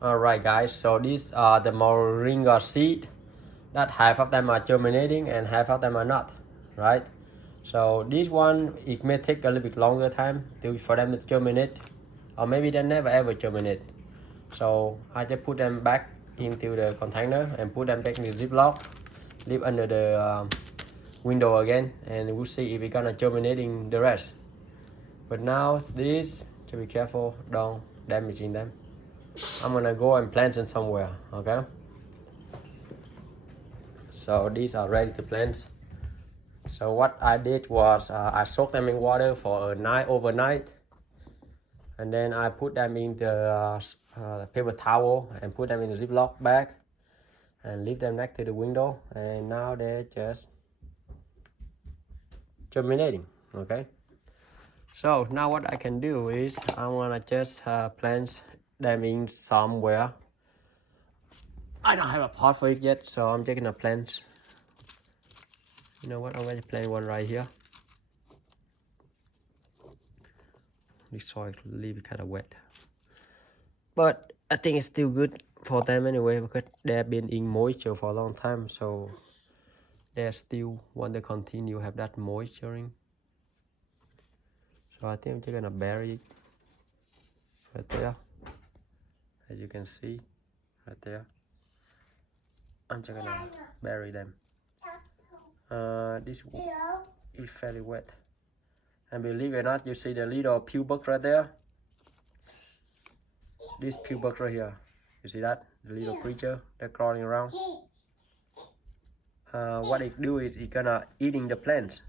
Alright guys, so these are the Moringa seed that half of them are germinating and half of them are not, right? So this one, it may take a little bit longer time for them to germinate, or maybe they never ever germinate. So I just put them back into the container and put them back in the ziplock, leave under the window again, and we'll see if we're gonna germinating the rest. But now this, to be careful, don't damaging them. I'm gonna go and plant them somewhere, okay? So these are ready to plant. So what I did was I soaked them in water for a night overnight, and then I put them in the paper towel and put them in the ziplock bag and leave them next to the window, and now they're just germinating. Okay, so now what I can do is I want to just plant them in somewhere. I don't have a pot for it yet, so I'm just gonna plant. You know what, I'm going to plant one right here. This soil leave kind of wet, but I think it's still good for them anyway because they've been in moisture for a long time, so they still want to continue have that moisturing. So I think I'm just gonna bury it right there, as you can see right there. I'm just gonna bury them. This is fairly wet, and believe it or not, you see the little pupa right there. This pupa right here, you see that, the little creature that's crawling around. What it do is it gonna eating the plants.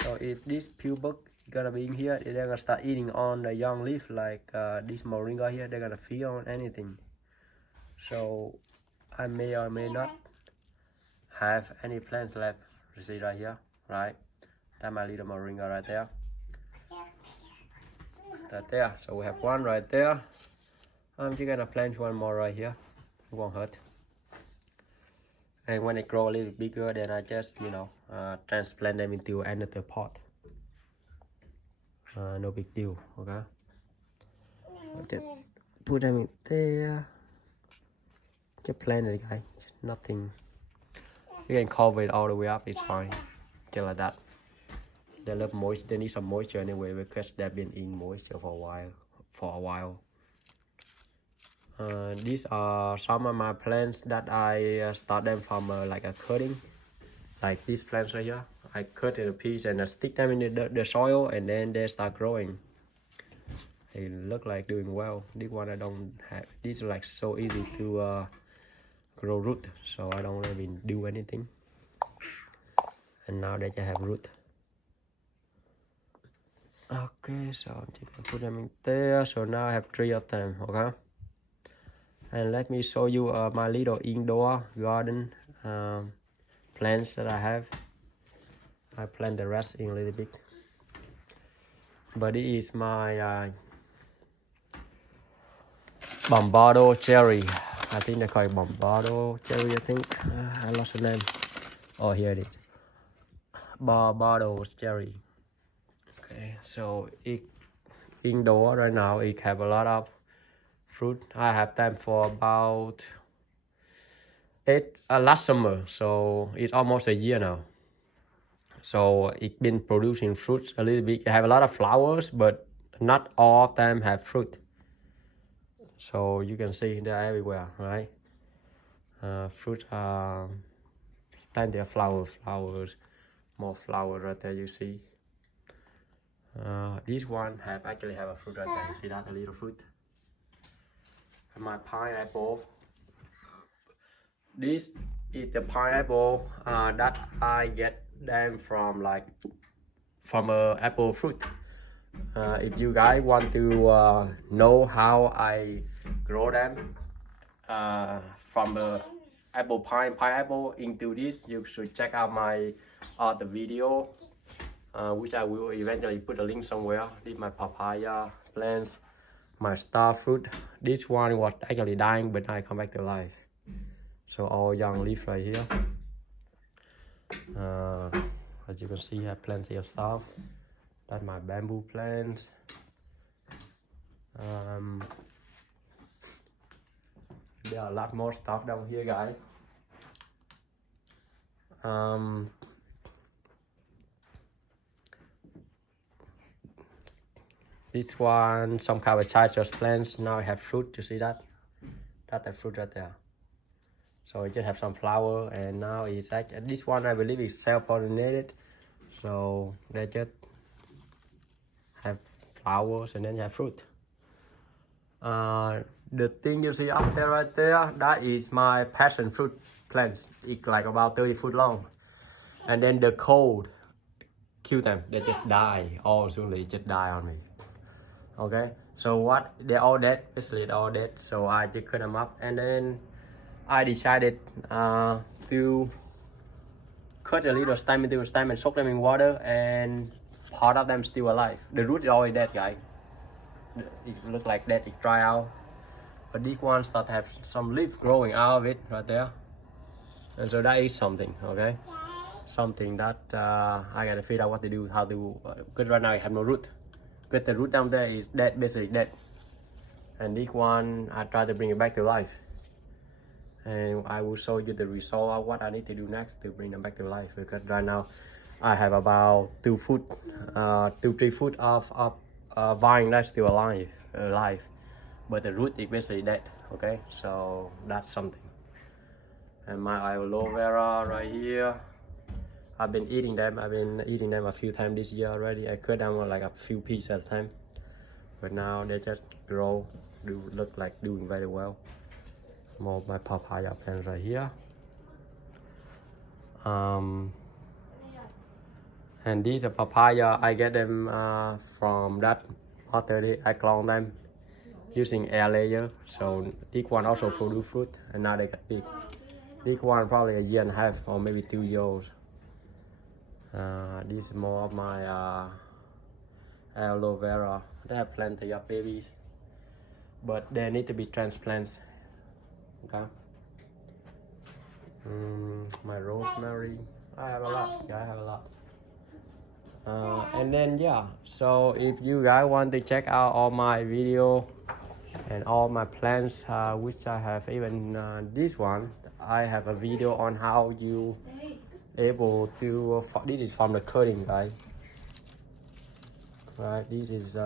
So if this pupa gonna be in here, they're gonna start eating on the young leaf, like this moringa here. They're gonna feed on anything. So I may or may not have any plants left. You see right here, right? That's my little moringa right there. Right there. So we have one right there. I'm just gonna plant one more right here. It won't hurt. And when it grow a little bigger, then I just, transplant them into another pot. No big deal, okay? I'll just put them in there. Just plant it, guys. Nothing. You can cover it all the way up. It's fine, just like that. They love moisture. They need some moisture anyway because they've been in moisture for a while. These are some of my plants that I start them from like a cutting, like these plants right here. I cut in a piece and I stick them in the soil, and then they start growing. They look like doing well. This one I don't have. These are like so easy to grow root, so I don't even do anything. And now they just have root. Okay, so I'm just gonna put them in there. So now I have 3 of them, okay? And let me show you my little indoor garden plants that I have. I plant the rest in a little bit. But it is my Bombardo cherry. I think they call it Bombardo cherry, I think. I lost the name. Oh, here it is. Barbados cherry. Okay, so it indoor right now, it have a lot of fruit. I have them for about last summer, so it's almost a year now. So it's been producing fruits a little bit. I have a lot of flowers, but not all of them have fruit. So you can see they're everywhere, right? Fruit are plenty of flowers, more flowers right there. You see. This one actually have a fruit right there. You see that, a little fruit. And my pineapple. This is the pineapple that I get them from apple fruit. If you guys want to know how I grow them from the pineapple into this, you should check out my other video, which I will eventually put a link somewhere. This is my papaya plants, my star fruit. This one was actually dying, but now I come back to life. So all young leaf right here. As you can see, I have plenty of stuff. That's my bamboo plants. there are a lot more stuff down here, guys. This one, some kind of citrus plants. Now I have fruit. You see that? That's the fruit right there. So I just have some flower, and now it's like this one I believe is self-pollinated. So they just have flowers and then you have fruit. The thing you see up there right there, that is my passion fruit plants. It's like about 30 foot long. And then the cold kill them. They just die. All soon just die on me. Okay. So what? They're all dead. Basically they're all dead. So I just cut them up, and then I decided to cut a little stem into a stem and soak them in water, and part of them still alive. The root is already dead, guys. It looks like that, it dry out. But this one start to have some leaf growing out of it right there. And so that is something, okay? Something that I gotta figure out what to do, how to, because right now I have no root. Because the root down there is dead, basically dead. And this one, I try to bring it back to life. And I will show you the result of what I need to do next to bring them back to life. Because right now I have about 2 foot, 2-3 foot of vine that's still alive. But the root is basically dead. Okay, so that's something. And my aloe vera right here, I've been eating them. I've been eating them a few times this year already. I cut them like a few pieces at a time, but now they just grow, look like doing very well. More of my papaya plants right here. And these are papaya. I get them from that author. I clone them using air layer. So this one also produce fruit, and now they got big. This one probably a year and a half or maybe 2 years. This is more of my aloe vera. They have plenty of babies, but they need to be transplants. Okay. My rosemary, I have a lot. Yeah, I have a lot. And then yeah, so if you guys want to check out all my video and all my plants, which I have even this one, I have a video on how you able to this is from the cutting, guys. Right, this is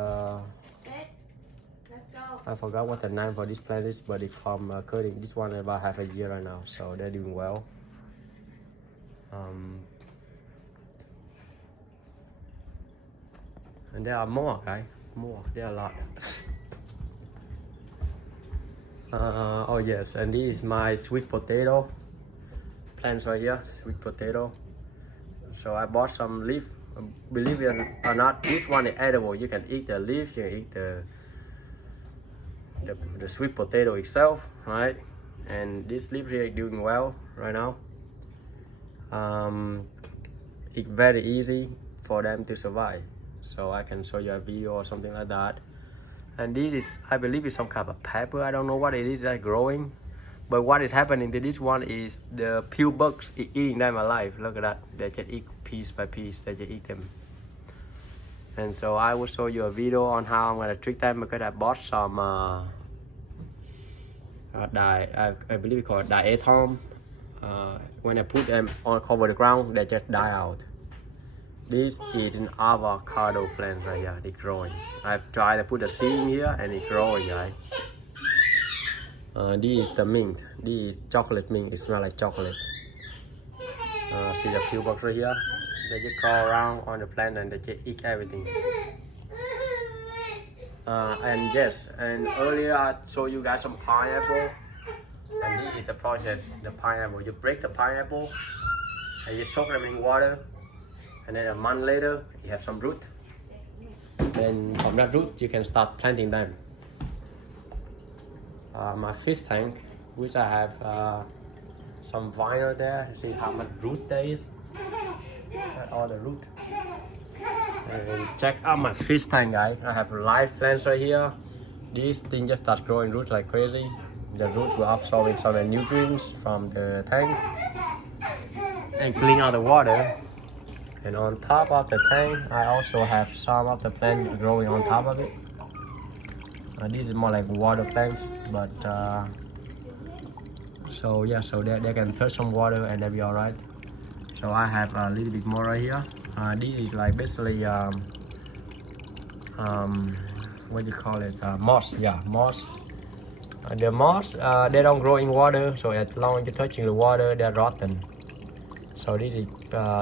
I forgot what the name for this plant is, but it's from cutting. This one is about half a year right now, so they're doing well. And there are more, guys. More, there are a lot. Oh yes, and this is my sweet potato plants right here, sweet potato. So I bought some leaf. Believe it or not, this one is edible. You can eat the leaf, you can eat the sweet potato itself, right? And this leaf here is doing well right now. It's very easy for them to survive. So I can show you a video or something like that. And this is, I believe, is some kind of pepper. I don't know what it is that's growing. But what is happening to this one is the pew bugs eating them alive. Look at that. They just eat piece by piece. They just eat them. And so I will show you a video on how I'm gonna treat them, because I bought some I believe it's called diatom. When I put them on cover the ground, they just die out. This is an avocado plant right here. It's growing. I've tried to put a seed in here and it's growing, guys. This is the mint. This is chocolate mint. It smells like chocolate. See the pew bugs right here? They just crawl around on the plant and they just eat everything. And yes, and earlier I showed you guys some pineapple. And this is the process, the pineapple. You break the pineapple and you soak them in water. And then a month later, you have some root. Then from that root, you can start planting them. My fish tank, which I have some vinyl there. See how much root there is? That's all the root. And check out my fish tank, guys. I have live plants right here. This thing just starts growing roots like crazy. The roots will absorb some of the nutrients from the tank and clean out the water. And on top of the tank, I also have some of the plants growing on top of it. This is more like water plants, but So yeah, so they can touch some water and they'll be all right. So I have a little bit more right here. This is like basically what do you call it, moss. Yeah, moss. The moss, they don't grow in water, so as long as you're touching the water, they're rotten. So this is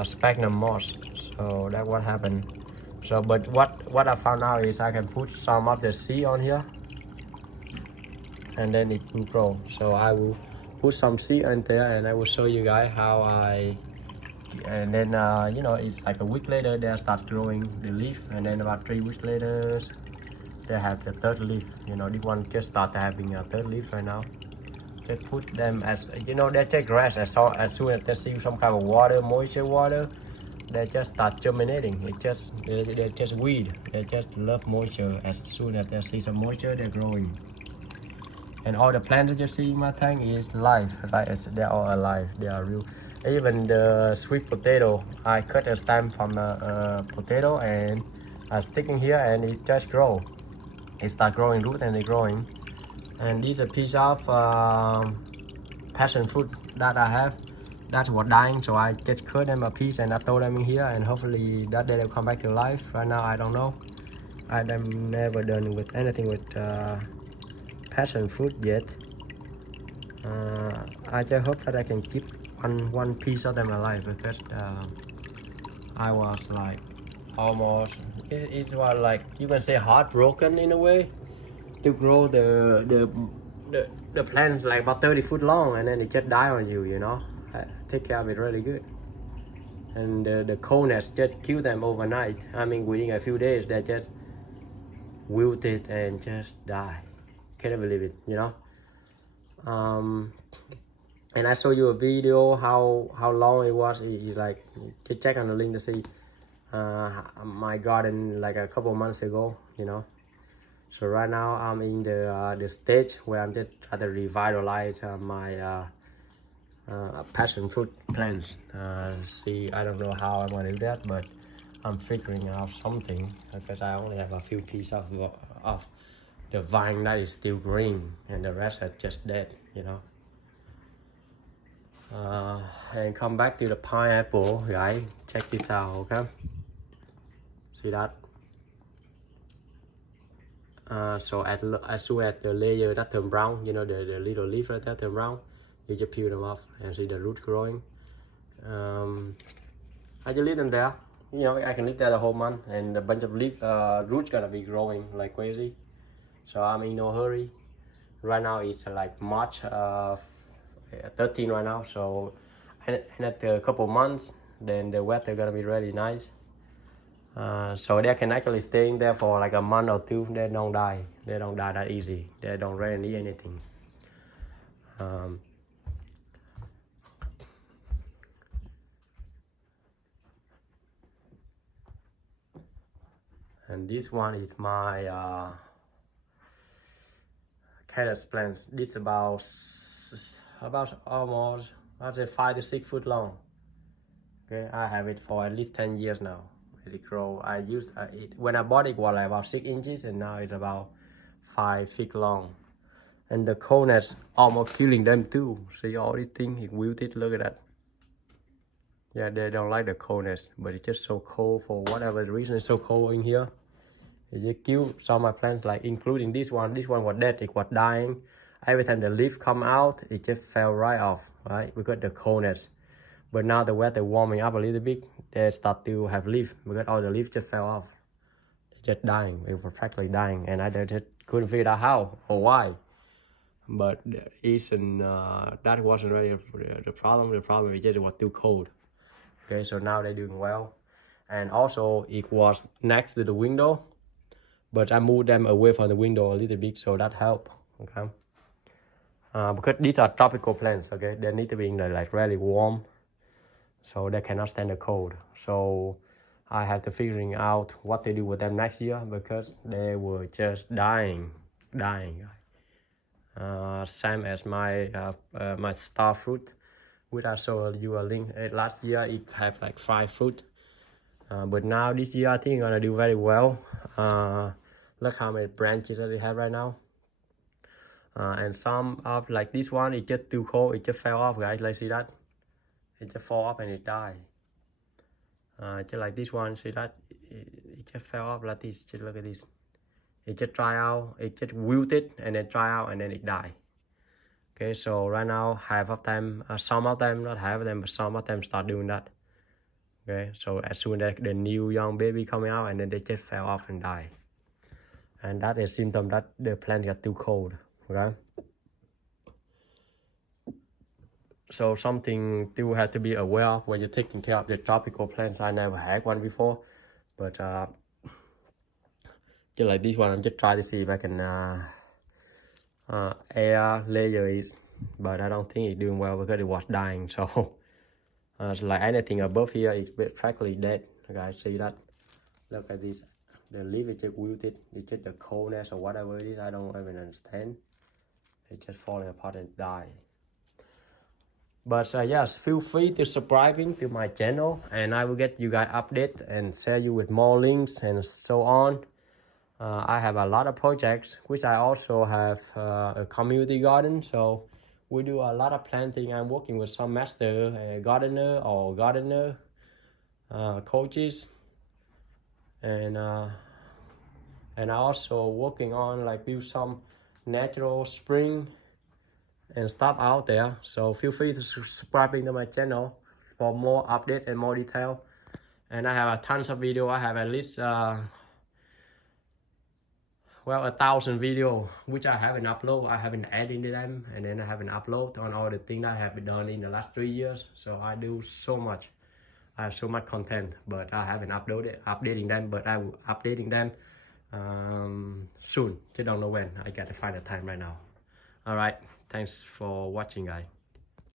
sphagnum moss. So that's what happened. So but what I found out is I can put some of the seed on here and then it will grow. So I will put some seed in there and I will show you guys how I, and then you know, it's like a week later they start growing the leaf, and then about 3 weeks later they have the third leaf. You know, this one just started having a third leaf right now. Just put them as, you know, they take grass as soon as they see some kind of water, moisture water, they just start germinating. They just weed. They just love moisture. As soon as they see some moisture, they're growing. And all the plants that you see in my tank is live, right? They're all alive. They are real. Even the sweet potato, I cut a stem from a potato and I sticking here, and it just grow. It start growing root and they growing. And this is a piece of passion fruit that I have. That's what dying, so I just cut them a piece and I throw them in here, and hopefully that day they'll come back to life. Right now I don't know. I'm never done with anything with passion fruit yet. I just hope that I can keep one piece of them alive, because I was like almost, it was like, you can say, heartbroken in a way to grow the plant like about 30 foot long, and then it just die on you, you know. I take care of it really good, and the coldness just killed them overnight. I mean, within a few days they just wilted and just die. Can't believe it, you know. And I show you a video how long it was. It's like, just check on the link to see my garden like a couple months ago, you know. So right now I'm in the stage where I'm just trying to revitalize my passion fruit plants. See, I don't know how I'm gonna do that, but I'm figuring out something, because I only have a few pieces of the vine that is still green, and the rest are just dead, you know. And come back to the pineapple, guys. Check this out, okay? See that? So as soon as the layer that turn brown, you know, the little leaf right there turn brown, you just peel them off and see the root growing. I just leave them there. You know, I can leave there the whole month, and a bunch of roots gonna be growing like crazy. So I'm in no hurry. Right now it's like March 13 right now. So in a couple months, then the weather gonna be really nice. So they can actually stay in there for like a month or two. They don't die. They don't die that easy. They don't really need anything. And this one is my cactus plants. This is about almost, I'd say 5 to 6 foot long. Okay, I have it for at least 10 years now. It grow. I used it when I bought it was like about 6 inches, and now it's about 5 feet long. And the coldness almost killing them too. See all these things, it wilted. Look at that. Yeah, they don't like the coldness, but it's just so cold for whatever reason. It's so cold in here. It just killed some of my plants, like including this one. This one was dead. It was dying. Every time the leaf come out, it just fell right off, right? Because the coldness. But now the weather warming up a little bit, they start to have leaf, because all the leaves just fell off. They're just dying. It was practically dying, and I just couldn't figure out how or why. But that wasn't really the problem. The problem is just it was too cold. Okay, so now they're doing well. And also it was next to the window, but I moved them away from the window a little bit, so that helped. Okay, because these are tropical plants. Okay, they need to be in the like really warm, so they cannot stand the cold. So I have to figuring out what to do with them next year, because they were just dying. Same as my my star fruit, which I showed you a link. Last year it had like 5 fruit, but now this year I think I'm gonna do very well. Look how many branches that they have right now. And some of like this one, it just too cold, it just fell off, guys. Like see that, it just fall off and it died. Just like this one, see that, it just fell off like this. Just look at this, it just dry out, it just wilted and then dry out and then it died. Okay, so right now half of them, some of them, not half of them, but some of them start doing that. Okay, so as soon as the new young baby coming out and then they just fell off and die, and that is symptom that the plant got too cold. Okay, so something you have to be aware of when you're taking care of the tropical plants. I never had one before, but just like this one, I'm just trying to see if I can air layer it, but I don't think it's doing well because it was dying. So so like anything above here is practically dead. Guys, see that, look at this, the leaf is just wilted, it's just the coldness or whatever it is, I don't even understand, it's just falling apart and die. But yes, feel free to subscribing to my channel and I will get you guys update and share you with more links and so on. I have a lot of projects, which I also have a community garden, so we do a lot of planting. I'm working with some master gardener or gardener coaches, and I also working on like build some natural spring and stuff out there. So feel free to subscribing to my channel for more update and more detail. And I have a tons of video. I have at least well, 1,000 video which I haven't uploaded. I haven't edited them, and then I haven't uploaded on all the things I have done in the last 3 years. So I do so much. I have so much content, but I haven't updating them, but I will updating them soon. Just don't know when. I gotta find the time right now. All right, thanks for watching, guys.